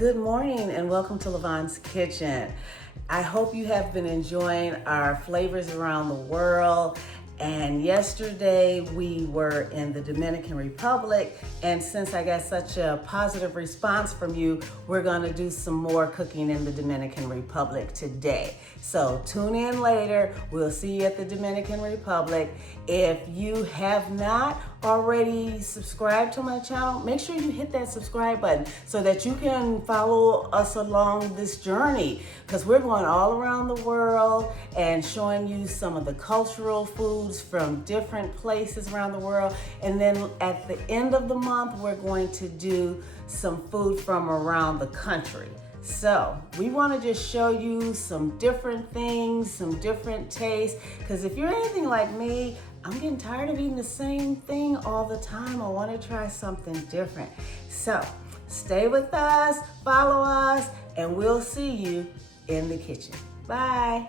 Good morning and welcome to Lavonne's Kitchen. I hope you have been enjoying our flavors around the world. And yesterday we were in the Dominican Republic, and since I got such a positive response from you, we're gonna do some more cooking in the Dominican Republic today. So tune in later. We'll see you at the Dominican Republic. If you have not already subscribed to my channel, make sure you hit that subscribe button so that you can follow us along this journey, because we're going all around the world and showing you some of the cultural foods from different places around the world. And then at the end of the month, we're going to do some food from around the country. So we want to just show you some different things, some different tastes, because if you're anything like me, I'm getting tired of eating the same thing all the time. I want to try something different. So stay with us, follow us, and we'll see you in the kitchen. Bye.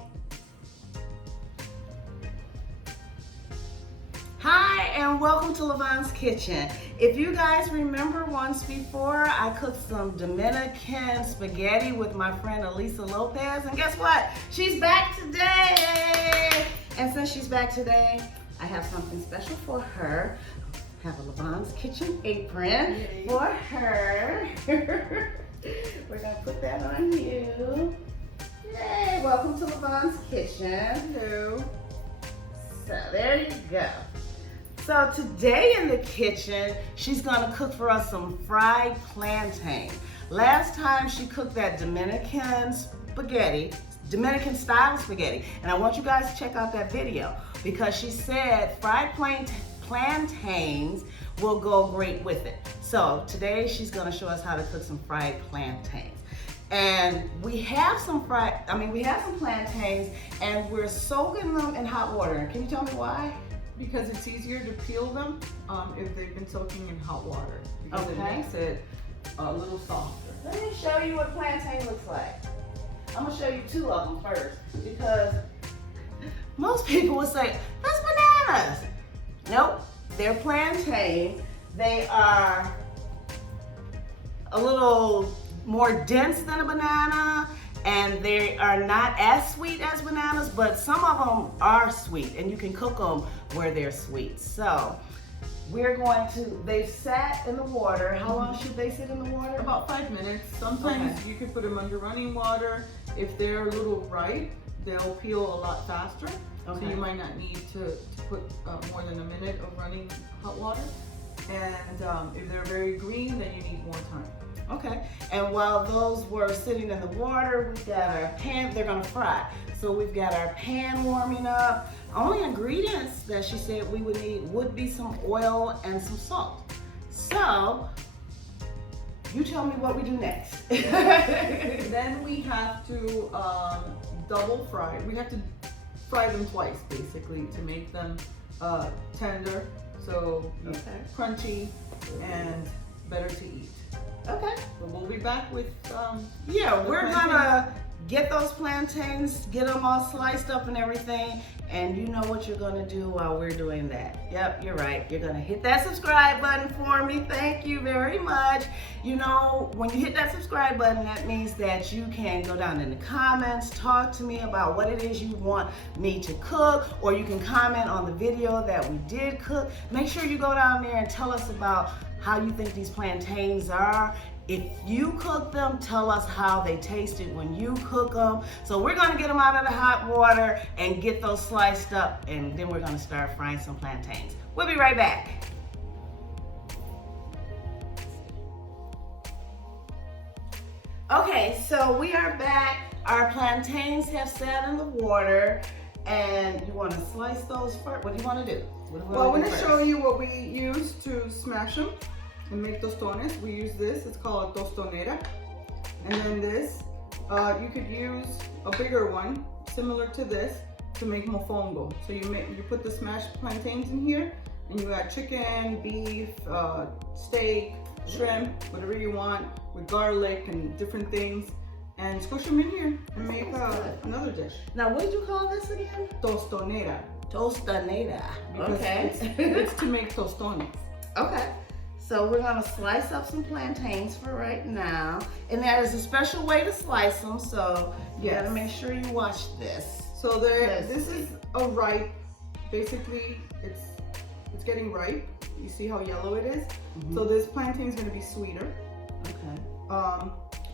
Hi, and welcome to Lavonne's Kitchen. If you guys remember, once before, I cooked some Dominican spaghetti with my friend Elisa Lopez, and guess what? She's back today. And since she's back today, I have something special for her. I have a Lavonne's Kitchen apron for her. We're gonna put that on you. Yay, welcome to Lavonne's Kitchen. Hello. So there you go. So today in the kitchen, she's gonna cook for us some fried plantain. Last time she cooked that Dominican spaghetti, Dominican style spaghetti, and I want you guys to check out that video because she said fried plantains will go great with it. So today she's gonna show us how to cook some fried plantains. And we have some plantains, and we're soaking them in hot water. Can you tell me why? Because it's easier to peel them if they've been soaking in hot water. Because it makes it a little softer. Let me show you what plantain looks like. I'm gonna show you two of them first, because most people would say, that's bananas. Nope, they're plantain. They are a little more dense than a banana, and they are not as sweet as bananas, but some of them are sweet, and you can cook them where they're sweet. So we're going to, they've sat in the water. How long should they sit in the water? About 5 minutes. Sometimes you can put them under running water. If they're a little ripe, they'll peel a lot faster. So you might not need to put more than a minute of running hot water. And if they're very green, then you need more time. Okay, and while those were sitting in the water, we've got our pan, they're gonna fry. So we've got our pan warming up. Only ingredients that she said we would need would be some oil and some salt. So, you tell me what we do next. Then we have to double fry. We have to fry them twice, basically, to make them tender, so crunchy and better to eat. Okay. So we'll be back with we're gonna get those plantains, get them all sliced up and everything, and you know what you're gonna do while we're doing that. Yep, you're right. You're gonna hit that subscribe button for me. Thank you very much. You know, when you hit that subscribe button, that means that you can go down in the comments, talk to me about what it is you want me to cook, or you can comment on the video that we did cook. Make sure you go down there and tell us about how you think these plantains are. If you cook them, tell us how they tasted when you cook them. So we're gonna get them out of the hot water and get those sliced up, and then we're gonna start frying some plantains. We'll be right back. Okay, so we are back. Our plantains have sat in the water, and you wanna slice those first? What do you wanna do? Well, I'm going to show you what we use to smash them and make tostones. We use this. It's called a tostonera. And then this, you could use a bigger one, similar to this, to make mofongo. So you put the smashed plantains in here, and you add chicken, beef, steak, shrimp, whatever you want, with garlic and different things, and squish them in here and make another dish. Now, what did you call this again? Tostonera. Tostaneda. Because it's to make tostones. Okay. So we're gonna slice up some plantains for right now. And there is a special way to slice them, so you Yes. gotta make sure you watch this. So this is a ripe, basically it's getting ripe. You see how yellow it is? Mm-hmm. So this plantain is gonna be sweeter. Okay.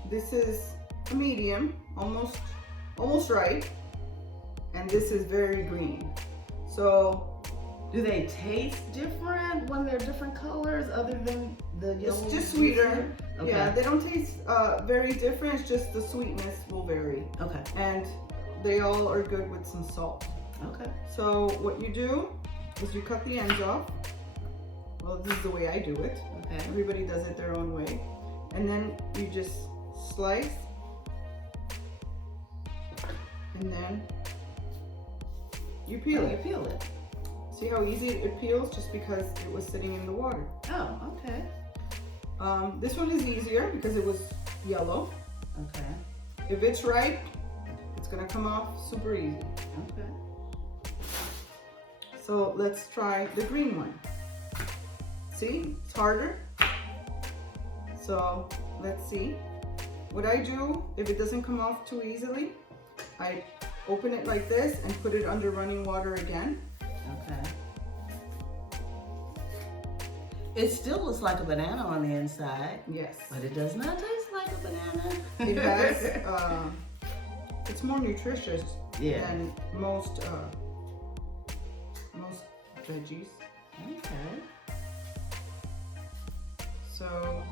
This is a medium, almost ripe. And this is very green. So do they taste different when they're different colors other than the yellow? it's just sweeter. Okay. Yeah, they don't taste very different. It's just the sweetness will vary. Okay. And they all are good with some salt. Okay. So what you do is you cut the ends off. Well, this is the way I do it. Okay. Everybody does it their own way. And then you just slice. And then you peel it. You peel it. See how easy it peels just because it was sitting in the water. Oh, okay. This one is easier because it was yellow. Okay. If it's ripe, it's gonna come off super easy. Okay. So let's try the green one. See, it's harder. So let's see. What I do, if it doesn't come off too easily, I open it like this and put it under running water again. Okay. It still looks like a banana on the inside. Yes. But it does not taste like a banana. It has, it's more nutritious Yeah. than most veggies. Okay. So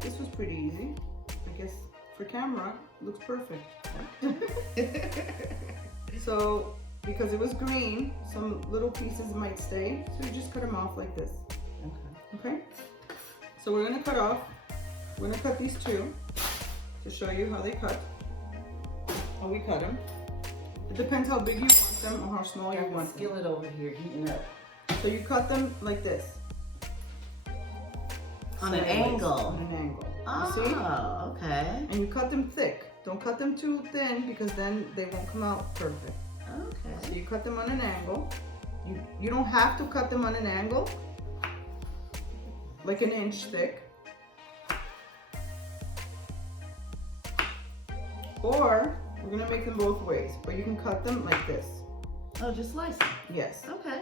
this was pretty easy. I guess for camera, it looks perfect. So because it was green, some little pieces might stay. So you just cut them off like this. Okay? So we're gonna cut these two to show you how they cut. How we cut them. It depends how big you want them or how small you want them. Skillet over here heating up. So you cut them like this. On an Sideways. angle. On an angle. You see? Oh, okay. And you cut them thick. Don't cut them too thin because then they won't come out perfect. So Okay. you cut them on an angle. You don't have to cut them on an angle. Like an inch thick. Or we're gonna make them both ways. But you can cut them like this. Oh, just slice it. Yes. Okay.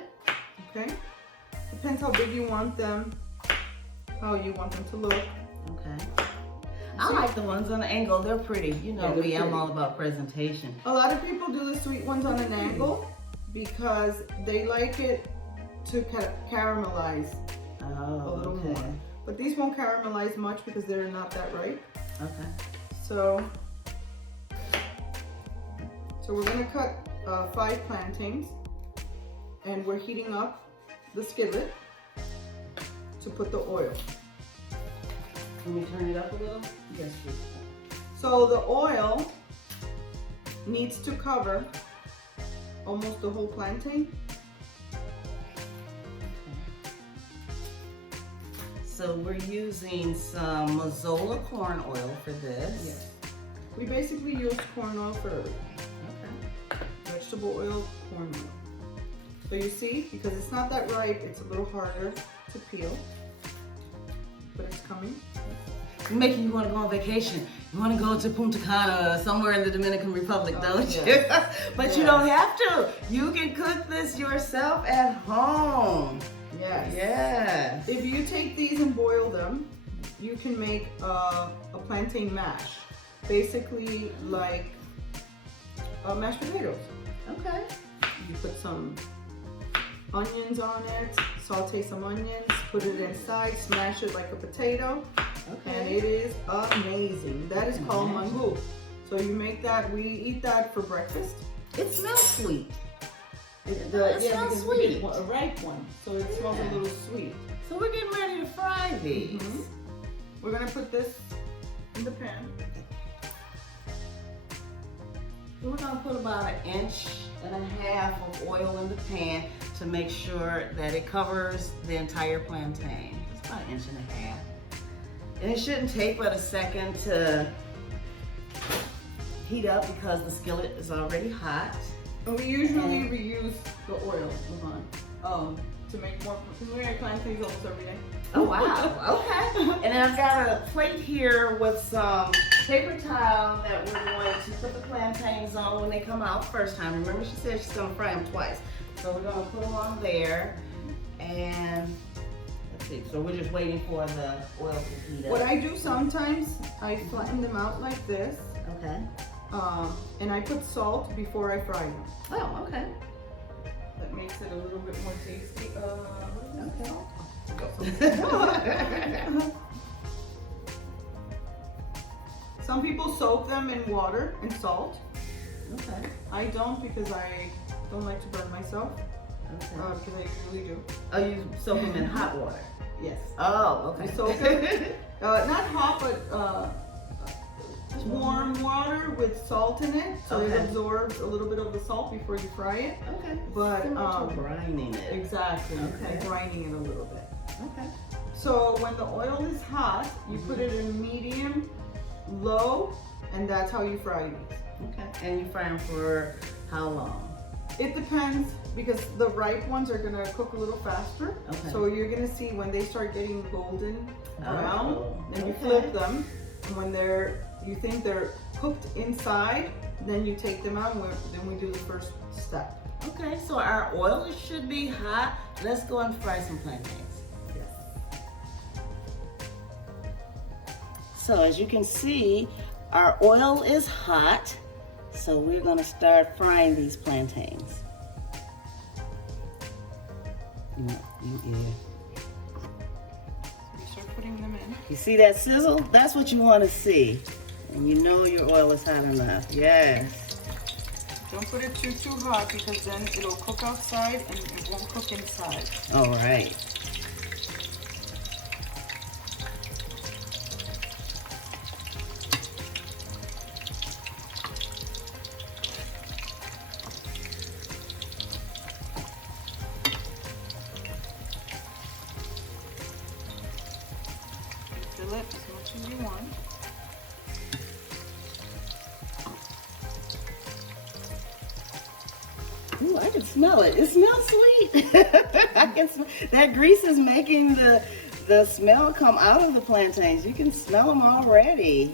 Okay? Depends how big you want them, how you want them to look. Okay. I like the ones on the angle. They're pretty. You know Yeah, they're me, I'm pretty. all about presentation. A lot of people do the sweet ones on an angle because they like it to caramelize Oh, a little okay. more. But these won't caramelize much because they're not that ripe. Okay. So we're gonna cut 5 plantains, and we're heating up the skillet to put the oil. Can we turn it up a little? Yes, please. So the oil needs to cover almost the whole plantain. So we're using some Mazola corn oil for this. Yes. We basically use corn oil for everything. Okay. Vegetable oil, corn oil. So you see, because it's not that ripe, it's a little harder to peel, but it's coming. Making you want to go on vacation. You want to go to Punta Cana, somewhere in the Dominican Republic, don't you? yes. But Yes. you don't have to. You can cook this yourself at home. Yes. Yes. If you take these and boil them, you can make a plantain mash. Basically like mashed potatoes. Okay. You put some onions on it, saute some onions, put it inside, smash it like a potato, and Okay. it is amazing. That is called mango. So you make that, we eat that for breakfast. It smells sweet. It smells because we get sweet. a ripe one, so it smells Yeah. a little sweet. So we're getting ready to fry these. Mhm. We're gonna put this in the pan. So we're gonna put about 1.5 inches of oil in the pan to make sure that it covers the entire plantain. It's about 1.5 inches. And it shouldn't take but a second to heat up because the skillet is already hot. And we usually reuse the oil, Lavonne. to make more, because we make plantains almost every day. Oh wow, okay. And then I've got a plate here with some paper towel that we're going to put the plantains on when they come out first time. Remember she said she's gonna fry them twice. So we're gonna put them on there, and let's see, so we're just waiting for the oil to heat up. What I do sometimes, I flatten them out like this. Okay. And I put salt before I fry them. Oh, okay. That makes it a little bit more tasty. Okay. Some people soak them in water and salt. Okay. I don't, because I don't like to burn myself. Okay. Because I usually do. Oh, you soak them in hot water? Yes. Oh, okay. I soak them. Not hot, but warm water with salt in it, so Okay. it absorbs a little bit of the salt before you fry it. Okay. But brining it. exactly, Okay. and brining it a little bit. Okay. So when the oil is hot, you put it in medium, low, and that's how you fry these. Okay. And you fry them for how long? It depends, because the ripe ones are gonna cook a little faster. Okay. So you're gonna see when they start getting golden brown, Oh, then you okay. flip them. And when you think they're cooked inside, then you take them out, and then we do the first step. Okay, so our oil should be hot. Let's go and fry some plantains. Yes. So as you can see, our oil is hot. So we're gonna start frying these plantains. Yeah. You start putting them in. You see that sizzle? That's what you want to see. And you know your oil is hot enough. Yes. Don't put it too hot, because then it'll cook outside and it won't cook inside. All right. Fill it as much as you want. Ooh, I can smell it. It smells sweet. I can that grease is making the smell come out of the plantains. You can smell them already.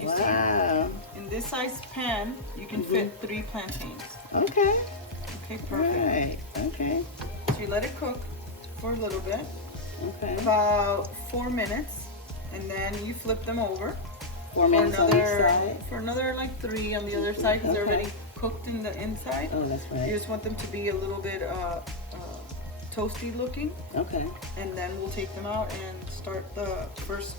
You Wow. see, in this size pan, you can fit 3 plantains. Okay. Okay, All perfect. right. Okay. So you let it cook for a little bit, Okay. about 4 minutes, and then you flip them over 4 minutes on each side. for another like 3 on the other side, because they're Okay. already cooked in the inside. Oh, that's You right. just want them to be a little bit toasty looking, Okay. and then we'll take them out and start the first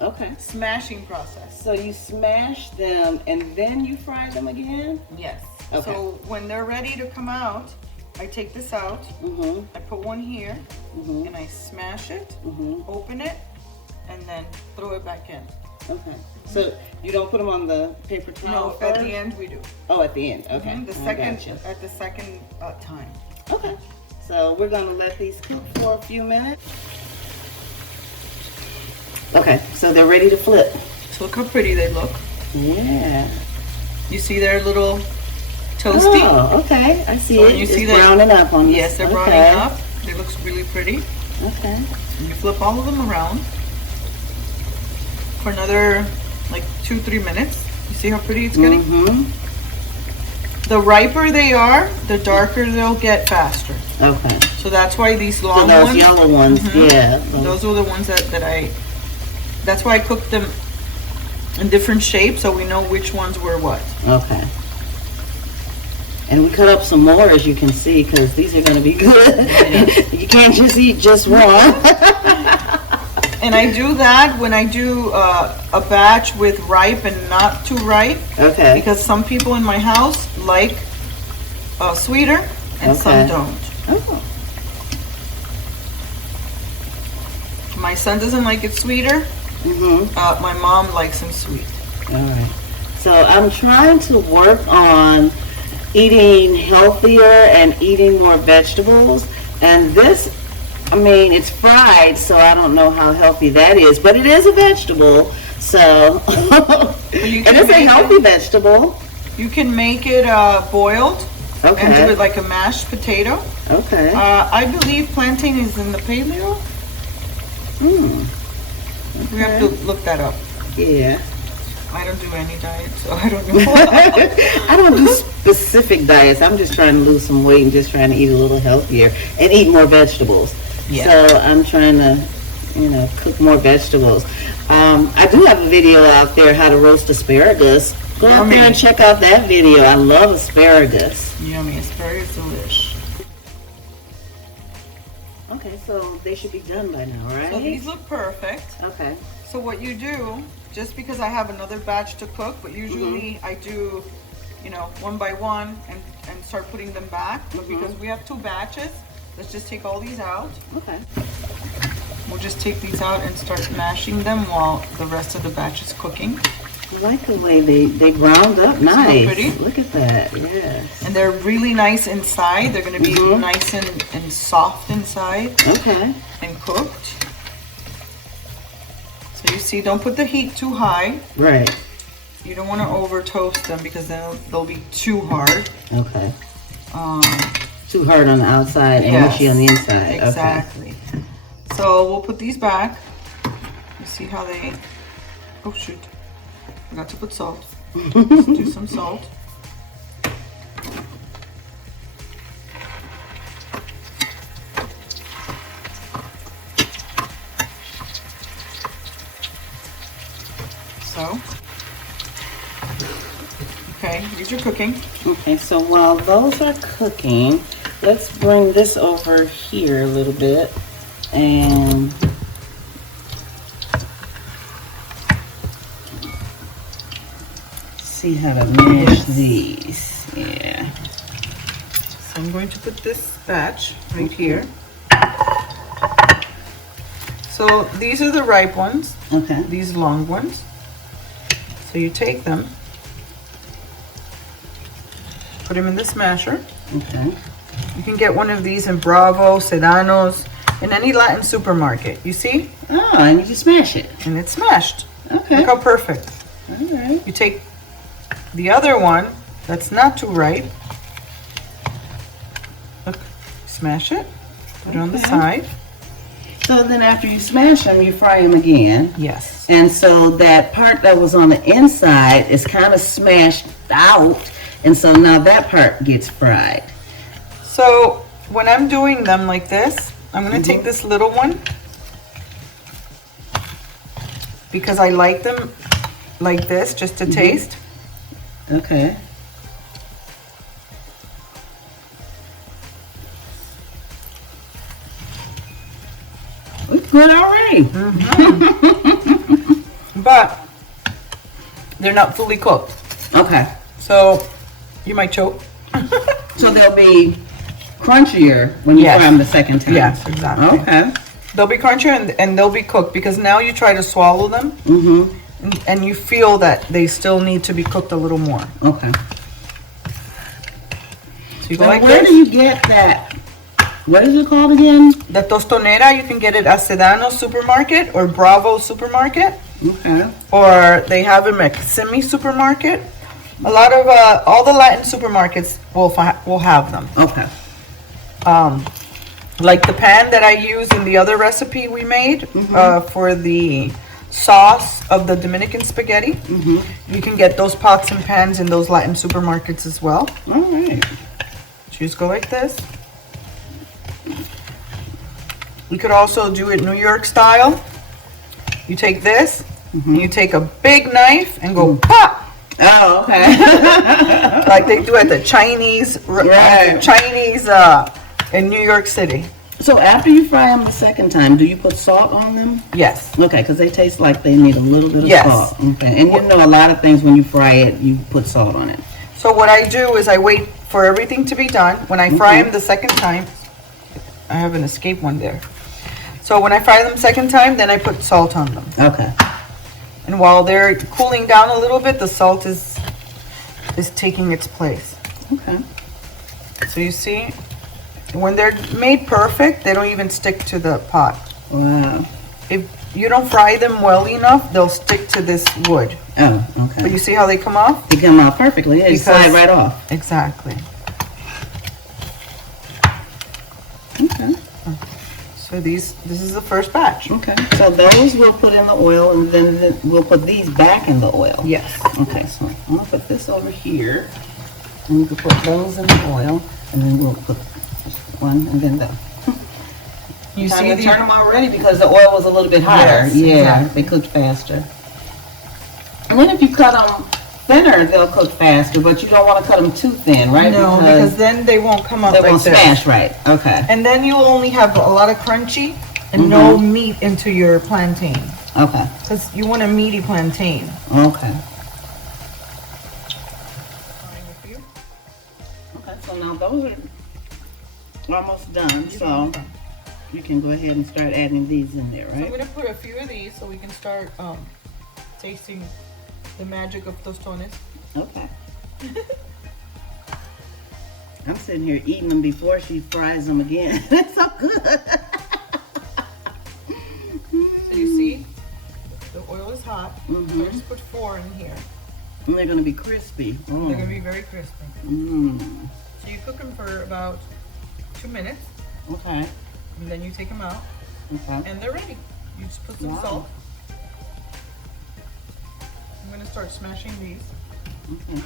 Okay. smashing process. So you smash them and then you fry them again? Yes. Okay. So when they're ready to come out, I take this out, Mm-hmm. I put one here, Mm-hmm. and I smash it, Mm-hmm. open it, and then throw it back in. Okay. So you don't put them on the paper towel No, first? at the end we do. Oh, at the end. Okay. The I second, gotcha. at the second time. Okay. So we're gonna let these cook for a few minutes. Okay, so they're ready to flip. So look how pretty they look. Yeah. You see they're a little toasty? Oh, okay. I see So it. you It's see that- browning up on this. Yes, they're Okay. browning up. They look really pretty. Okay. And you flip all of them around for another like 2-3 minutes. You see how pretty it's getting? Mm-hmm. The riper they are, the darker they'll get faster. Okay. So that's why these So long those ones, yellow ones, yeah. those are the ones that's why I cooked them in different shapes, so we know which ones were what. Okay. And we cut up some more, as you can see, because these are going to be good. You can't just eat just one. And I do that when I do a batch with ripe and not too ripe, Okay. because some people in my house like sweeter and some Okay. don't. Oh. My son doesn't like it sweeter. Mm-hmm. My mom likes them sweet. All right. So I'm trying to work on eating healthier and eating more vegetables. And this, I mean, it's fried, so I don't know how healthy that is, but it is a vegetable. So, you and can it's a make healthy vegetable. You can make it boiled, and do it like a mashed potato. Okay. I believe plantain is in the paleo. Okay. We have to look that up. Yeah. I don't do any diet, so I don't know. I don't do specific diets. I'm just trying to lose some weight and just trying to eat a little healthier and eat more vegetables. Yeah. So I'm trying to, cook more vegetables. I do have a video out there how to roast asparagus. Go out there and check out that video. I love asparagus. Yummy, asparagus delish. Okay, so they should be done by now, right? So these look perfect. Okay. So what you do, just because I have another batch to cook, but usually I do, one by one and start putting them back. But because we have 2 batches, let's just take all these out. Okay. We'll just take these out and start mashing them while the rest of the batch is cooking. I like the way they ground up nice. Pretty? Look at that, yes. And they're really nice inside. They're going to be nice and soft inside. Okay. And cooked. So you see, don't put the heat too high. Right. You don't want to over toast them because then they'll be too hard. Okay. Too hard on the outside and mushy on the inside. Exactly. Okay. So we'll put these back. You see how they... Oh shoot. Forgot to put salt. Let's do some salt. So, okay, these are cooking. Okay, so while those are cooking, let's bring this over here a little bit and see how to mash these. Yeah. So I'm going to put this batch right here. So these are the ripe ones. Okay. These long ones. So you take them, put them in the smasher. Okay. You can get one of these in Bravo, Sedanos, in any Latin supermarket. You see? Oh, and you just smash it. And it's smashed. Okay. Look how perfect. All right. You take the other one that's not too ripe. Look, smash it. Put it on the side. So then after you smash them, you fry them again. Yes. And so that part that was on the inside is kind of smashed out. And so now that part gets fried. So when I'm doing them like this, I'm going to take this little one because I like them like this just to taste. Okay. It's good already. But they're not fully cooked. Okay. So you might choke. So they'll be crunchier when you fry them the second time. Yes, exactly. Okay. They'll be crunchier and they'll be cooked because now you try to swallow them and you feel that they still need to be cooked a little more. Okay. So you go Now, like where this. do you get that? What is it called again? The tostonera, you can get it at Sedano supermarket or Bravo supermarket. Okay. Or they have them at Kissimmee supermarket. A lot of all the Latin supermarkets will have them. Okay. Like the pan that I used in the other recipe we made for the sauce of the Dominican spaghetti. You can get those pots and pans in those Latin supermarkets as well. All right. Just go like this. You could also do it New York style. You take this, and you take a big knife and go pop. Oh, okay. Like they do at the Chinese, in New York City. So after you fry them the second time, do you put salt on them? Yes. Okay, because they taste like they need a little bit of salt. Okay, and you know a lot of things when you fry it, you put salt on it. So what I do is I wait for everything to be done. When I fry them the second time, I have an escape one there. So when I fry them second time, then I put salt on them. Okay. And while they're cooling down a little bit, the salt is taking its place. Okay. So you see, when they're made perfect, they don't even stick to the pot. Wow. If you don't fry them well enough, they'll stick to this wood. Oh, okay. But you see how they come off? They come out perfectly. They slide right off. Exactly. So this is the first batch. Okay, so those we'll put in the oil, and then we'll put these back in the oil. Yes. Okay, so I'm gonna put this over here, and you can put those in the oil, and then we'll put just one, and then the. You Time see to the turn them already because the oil was a little bit hotter. Yes, yeah, exactly. they cooked faster. And then if you cut them thinner, they'll cook faster, but you don't want to cut them too thin, right? No, because then they won't come out they like won't this. smash right. Okay. And then you will only have a lot of crunchy and no meat into your plantain. Okay. Because you want a meaty plantain. Okay. Okay, so now those are almost done, so you can go ahead and start adding these in there, I'm right? going to put a few of these so we can start tasting the magic of tostones. Okay. I'm sitting here eating them before she fries them again. It's so good. So you see, the oil is hot. I just put 4 in here. And they're going to be crispy. They're going to be very crispy. So you cook them for about 2 minutes, Okay. and then you take them out, Okay. and they're ready. You just put some Wow. salt. I'm going to start smashing these. Okay.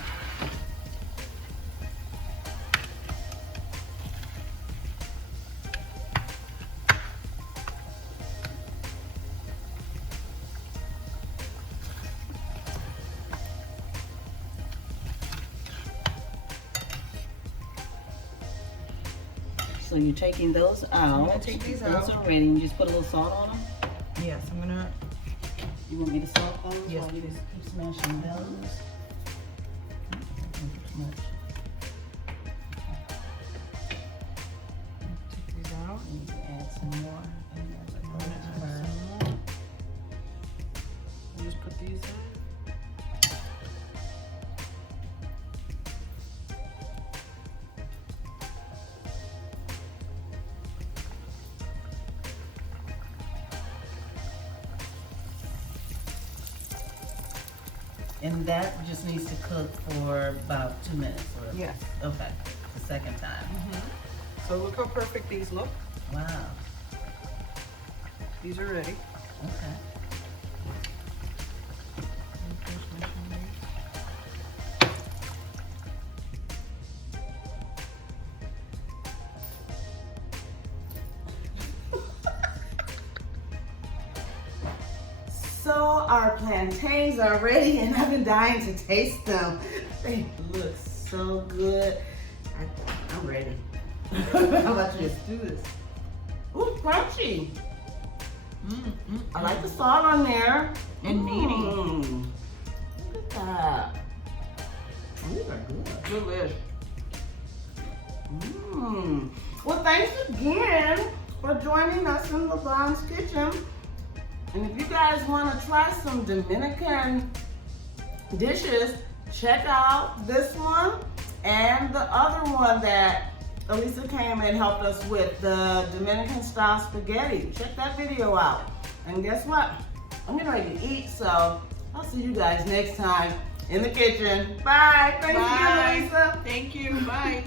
So you're taking those out. I'm gonna take these Those out. are ready. You just put a little salt on them. Yes, I'm going to. You want me to salt those? Yes, While you please. just keep smashing those. Take these out. You can add some more. I'm going to add some more. I'll just put these in. And that just needs to cook for about 2 minutes. Or, Yes. Okay. The second time. So look how perfect these look. Wow. These are ready. Okay. So our plantains are ready, and I've been dying to taste them. They look so good. I'm ready. How about you? Let's do this. Ooh, crunchy. I like the salt on there. And meaty. Look at that. These are good. Delish. Well, thanks again for joining us in Lavonne's kitchen. And if you guys want to try some Dominican dishes, check out this one and the other one that Elisa came and helped us with, the Dominican style spaghetti. Check that video out. And guess what? I'm getting ready to eat, so I'll see you guys next time in the kitchen. Bye. Thanks again, Elisa. Thank you. Bye.